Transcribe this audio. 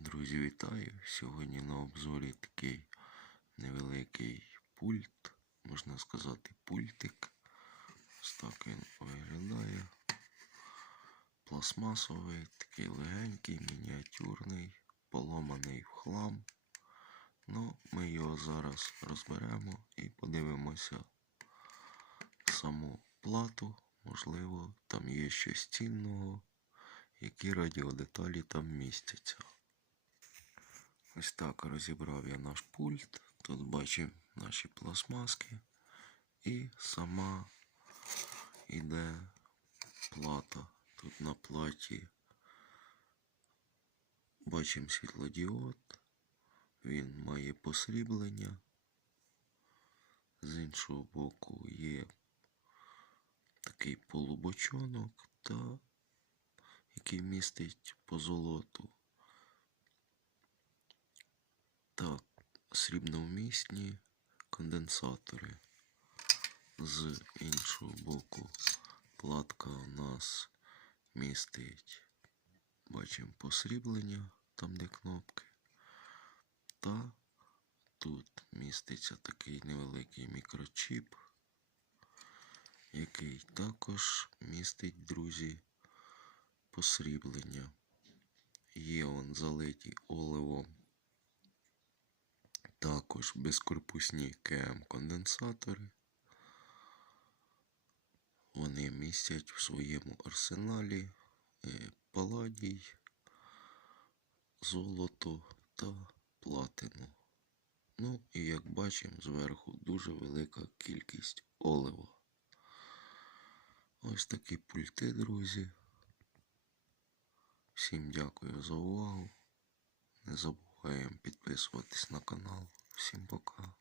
Друзі, вітаю! Сьогодні на обзорі такий невеликий пульт, можна сказати, пультик. Ось так він виглядає. Пластмасовий, такий легенький, мініатюрний, поламаний в хлам. Ну, ми його зараз розберемо і подивимося саму плату. Можливо, там є щось цінного, які радіодеталі там містяться. Ось так розібрав я наш пульт. Тут бачимо наші пластмаски. І сама іде плата. Тут на платі бачимо світлодіод. Він має посріблення. З іншого боку є такий полубочонок, та, який містить позолоту. Так, срібновмісні конденсатори. З іншого боку платка у нас містить, бачимо посріблення, там де кнопки. Та тут міститься такий невеликий мікрочіп, який також містить, друзі, посріблення. Є он залиті оливом також безкорпусні КМ конденсатори. Вони містять в своєму арсеналі е, паладій, золото та платину. Ну і як бачимо, зверху дуже велика кількість олива. Ось такі пульти, друзі. Всім дякую за увагу. Не забуваємо підписуватись на канал. Всім пока.